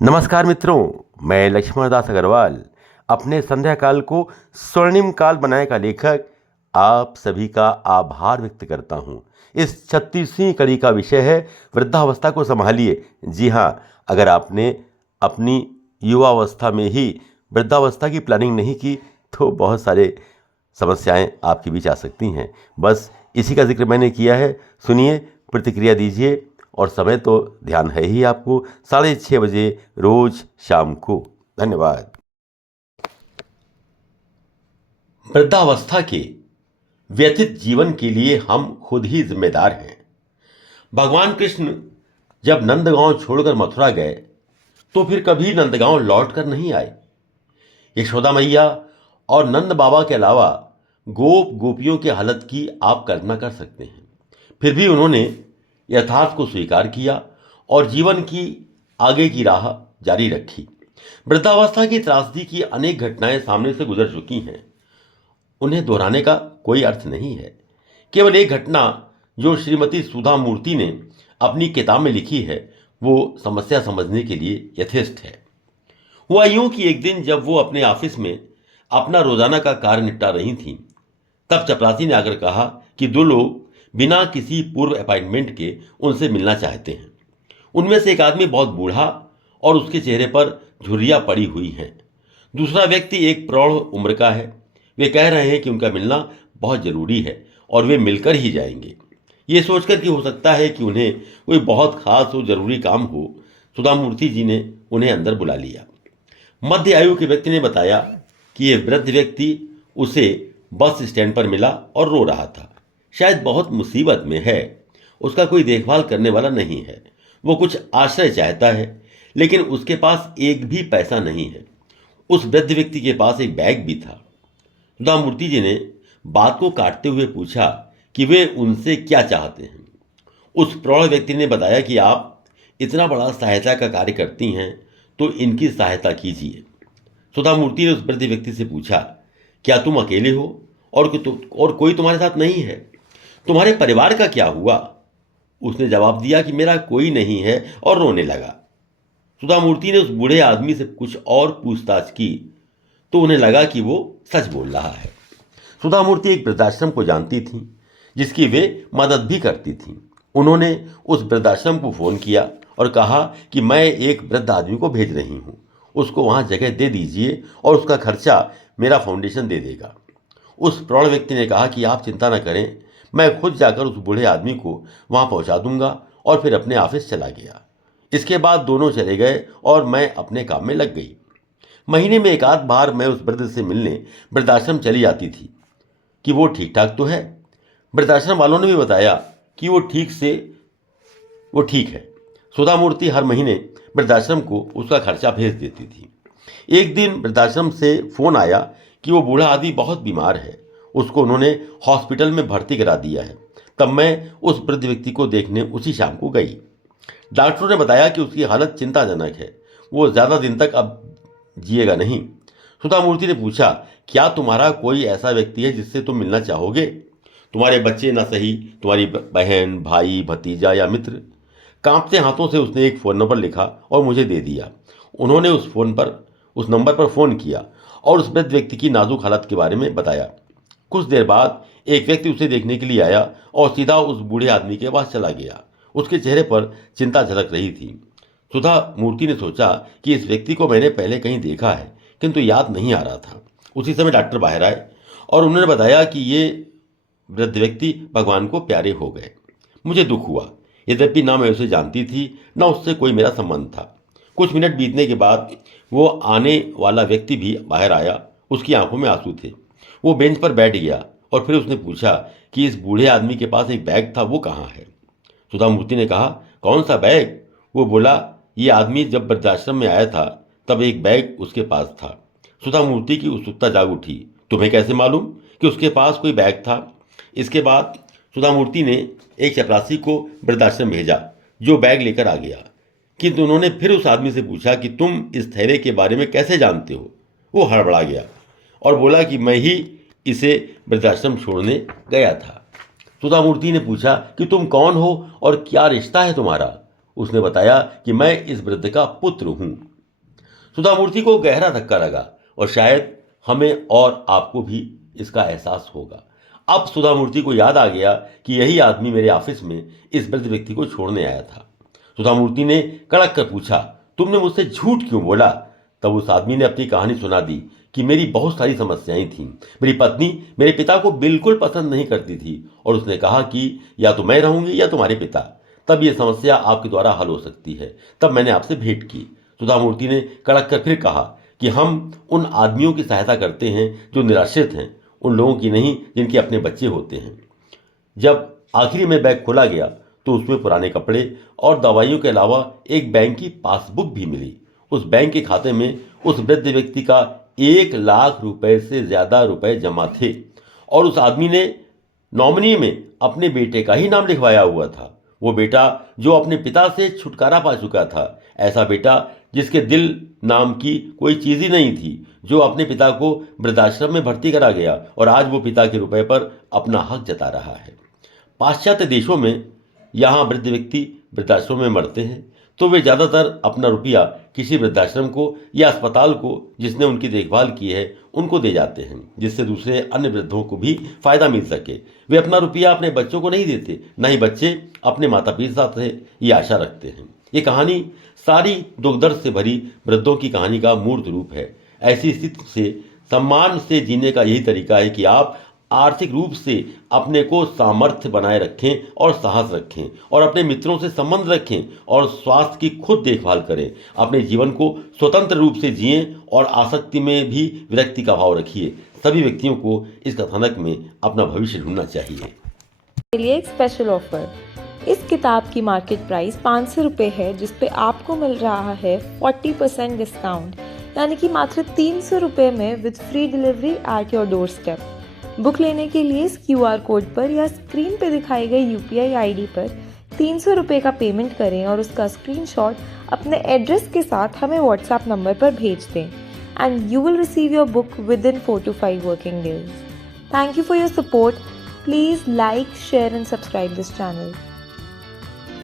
नमस्कार मित्रों, मैं लक्ष्मण दास अग्रवाल अपने संध्या काल को स्वर्णिम काल बनाने का लेखक आप सभी का आभार व्यक्त करता हूं। इस 36वीं कड़ी का विषय है वृद्धावस्था को संभालिए। जी हां, अगर आपने अपनी युवावस्था में ही वृद्धावस्था की प्लानिंग नहीं की तो बहुत सारे समस्याएं आपके बीच आ सकती हैं। बस इसी का जिक्र मैंने किया है। सुनिए, प्रतिक्रिया दीजिए और समय तो ध्यान है ही आपको 6:30 बजे रोज शाम को। धन्यवाद। वृद्धावस्था के व्यतीत जीवन के लिए हम खुद ही जिम्मेदार हैं। भगवान कृष्ण जब नंदगांव छोड़कर मथुरा गए तो फिर कभी नंदगांव लौटकर नहीं आए। यशोदा मैया और नंद बाबा के अलावा गोप गोपियों की हालत की आप कल्पना कर सकते हैं। फिर भी उन्होंने यथार्थ को स्वीकार किया और जीवन की आगे की राह जारी रखी। वृद्धावस्था की त्रासदी की अनेक घटनाएं सामने से गुजर चुकी हैं। उन्हें दोहराने का कोई अर्थ नहीं है। केवल एक घटना जो श्रीमती सुधा मूर्ति ने अपनी किताब में लिखी है वो समस्या समझने के लिए यथेष्ट है। हुआ यूं कि एक दिन जब वो अपने ऑफिस में अपना रोजाना का कार्य निपटा रही थीं, तब चपरासी ने आकर कहा कि दो लोग बिना किसी पूर्व अपॉइंटमेंट के उनसे मिलना चाहते हैं। उनमें से एक आदमी बहुत बूढ़ा और उसके चेहरे पर झुर्रियां पड़ी हुई हैं। दूसरा व्यक्ति एक प्रौढ़ उम्र का है। वे कह रहे हैं कि उनका मिलना बहुत जरूरी है और वे मिलकर ही जाएंगे। ये सोचकर कि हो सकता है कि उन्हें कोई बहुत खास और जरूरी काम हो, सुधा मूर्ति जी ने उन्हें अंदर बुला लिया। मध्य आयु के व्यक्ति ने बताया कि यह वृद्ध व्यक्ति उसे बस स्टैंड पर मिला और रो रहा था। शायद बहुत मुसीबत में है। उसका कोई देखभाल करने वाला नहीं है। वो कुछ आश्रय चाहता है, लेकिन उसके पास एक भी पैसा नहीं है। उस वृद्ध व्यक्ति के पास एक बैग भी था। सुधा मूर्ति जी ने बात को काटते हुए पूछा कि वे उनसे क्या चाहते हैं। उस प्रौढ़ व्यक्ति ने बताया कि आप इतना बड़ा सहायता का कार्य करती हैं तो इनकी सहायता कीजिए। सुधा मूर्ति ने उस वृद्ध व्यक्ति से पूछा, क्या तुम अकेले हो और कोई तुम्हारे साथ नहीं है? तुम्हारे परिवार का क्या हुआ? उसने जवाब दिया कि मेरा कोई नहीं है और रोने लगा। सुधा मूर्ति ने उस बूढ़े आदमी से कुछ और पूछताछ की तो उन्हें लगा कि वो सच बोल रहा है। सुधा मूर्ति एक वृद्धाश्रम को जानती थी जिसकी वे मदद भी करती थीं। उन्होंने उस वृद्धाश्रम को फोन किया और कहा कि मैं एक वृद्ध आदमी को भेज रही हूँ, उसको वहाँ जगह दे दीजिए और उसका खर्चा मेरा फाउंडेशन दे देगा। उस प्रौढ़ व्यक्ति ने कहा कि आप चिंता न करें, मैं खुद जाकर उस बूढ़े आदमी को वहाँ पहुँचा दूंगा और फिर अपने ऑफिस चला गया। इसके बाद दोनों चले गए और मैं अपने काम में लग गई। महीने में एक आध बार मैं उस वृद्ध से मिलने वृद्धाश्रम चली जाती थी कि वो ठीक ठाक तो है। वृद्धाश्रम वालों ने भी बताया कि वो ठीक है। सुधा मूर्ति हर महीने वृद्धाश्रम को उसका खर्चा भेज देती थी। एक दिन वृद्धाश्रम से फोन आया कि वो बूढ़ा आदमी बहुत बीमार है, उसको उन्होंने हॉस्पिटल में भर्ती करा दिया है। तब मैं उस वृद्ध व्यक्ति को देखने उसी शाम को गई। डॉक्टरों ने बताया कि उसकी हालत चिंताजनक है, वो ज़्यादा दिन तक अब जिएगा नहीं। सुधा मूर्ति ने पूछा, क्या तुम्हारा कोई ऐसा व्यक्ति है जिससे तुम मिलना चाहोगे? तुम्हारे बच्चे ना सही, तुम्हारी बहन, भाई, भतीजा या मित्र? कांपते हाथों से उसने एक फ़ोन नंबर लिखा और मुझे दे दिया। उन्होंने उस नंबर पर फ़ोन किया और उस वृद्ध व्यक्ति की नाजुक हालत के बारे में बताया। कुछ देर बाद एक व्यक्ति उसे देखने के लिए आया और सीधा उस बूढ़े आदमी के पास चला गया। उसके चेहरे पर चिंता झलक रही थी। सुधा मूर्ति ने सोचा कि इस व्यक्ति को मैंने पहले कहीं देखा है, किंतु याद नहीं आ रहा था। उसी समय डॉक्टर बाहर आए और उन्होंने बताया कि ये वृद्ध व्यक्ति भगवान को प्यारे हो गए। मुझे दुख हुआ, यद्यपि ना मैं उसे जानती थी ना उससे कोई मेरा संबंध था। कुछ मिनट बीतने के बाद वो आने वाला व्यक्ति भी बाहर आया। उसकी आंखों में आंसू थे। वो बेंच पर बैठ गया और फिर उसने पूछा कि इस बूढ़े आदमी के पास एक बैग था, वो कहाँ है? सुधा मूर्ति ने कहा, कौन सा बैग? वो बोला, ये आदमी जब वृद्धाश्रम में आया था तब एक बैग उसके पास था। सुधा मूर्ति की उत्सुकता जाग उठी, तुम्हें कैसे मालूम कि उसके पास कोई बैग था? इसके बाद सुधा मूर्ति ने एक चपरासी को वृद्धाश्रम भेजा जो बैग लेकर आ गया, किंतु उन्होंने फिर उस आदमी से पूछा कि तुम इस थैले के बारे में कैसे जानते हो? वो हड़बड़ा गया और बोला कि मैं ही इसे वृद्धाश्रम छोड़ने गया था। सुधा मूर्ति ने पूछा कि तुम कौन हो और क्या रिश्ता है तुम्हारा? उसने बताया कि मैं इस वृद्ध का पुत्र हूं। सुधामूर्ति को गहरा धक्का लगा और शायद हमें और आपको भी इसका एहसास होगा। अब सुधामूर्ति को याद आ गया कि यही आदमी मेरे ऑफिस में इस वृद्ध व्यक्ति को छोड़ने आया था। सुधामूर्ति ने कड़क कर पूछा, तुमने मुझसे झूठ क्यों बोला? तब उस आदमी ने अपनी कहानी सुना दी कि मेरी बहुत सारी समस्याएं थीं। मेरी पत्नी मेरे पिता को बिल्कुल पसंद नहीं करती थी और उसने कहा कि या तो मैं रहूंगी या तुम्हारे पिता, तब यह समस्या आपके द्वारा हल हो सकती है। तब मैंने आपसे भेंट की। सुधामूर्ति ने कड़क कर फिर कहा कि हम उन आदमियों की सहायता करते हैं जो निराश्रित हैं, उन लोगों की नहीं जिनके अपने बच्चे होते हैं। जब आखिरी में बैग खोला गया तो उसमें पुराने कपड़े और दवाइयों के अलावा एक बैंक की पासबुक भी मिली। उस बैंक के खाते में उस वृद्ध व्यक्ति का 1 लाख रुपए से ज्यादा रुपए जमा थे और उस आदमी ने नॉमिनी में अपने बेटे का ही नाम लिखवाया हुआ था। वो बेटा जो अपने पिता से छुटकारा पा चुका था, ऐसा बेटा जिसके दिल नाम की कोई चीज ही नहीं थी, जो अपने पिता को वृद्धाश्रम में भर्ती करा गया और आज वो पिता के रुपए पर अपना हक जता रहा है। पाश्चात्य देशों में यहाँ वृद्ध व्यक्ति वृद्धाश्रम में मरते हैं तो वे ज़्यादातर अपना रुपया किसी वृद्धाश्रम को या अस्पताल को जिसने उनकी देखभाल की है उनको दे जाते हैं, जिससे दूसरे अन्य वृद्धों को भी फायदा मिल सके। वे अपना रुपया अपने बच्चों को नहीं देते, न ही बच्चे अपने माता पिता से ये आशा रखते हैं। ये कहानी सारी दुख दर्द से भरी वृद्धों की कहानी का मूर्त रूप है। ऐसी स्थिति से सम्मान से जीने का यही तरीका है कि आप आर्थिक रूप से अपने को सामर्थ्य बनाए रखें और साहस रखें और अपने मित्रों से संबंध रखें और स्वास्थ्य की खुद देखभाल करें। अपने जीवन को स्वतंत्र रूप से जिएं और आसक्ति में भी विरक्ति का भाव रखिए। सभी व्यक्तियों को इस कथानक में अपना भविष्य ढूंढना चाहिए। के लिए एक स्पेशल ऑफर। इस किताब की मार्केट प्राइस 500 रुपये है, जिसपे आपको मिल रहा है 40% डिस्काउंट, यानी कि मात्र 300 रुपये में with free delivery at your door step. Book लेने के लिए इस QR कोड पर या स्क्रीन पे दिखाई गई UPI ID पर 300 रुपये का पेमेंट करें और उसका स्क्रीनशॉट अपने एड्रेस के साथ हमें WhatsApp नंबर पर भेज दें and you will receive your book with in 4 to 5 working days. Thank you for your support. Please like, share and subscribe this channel.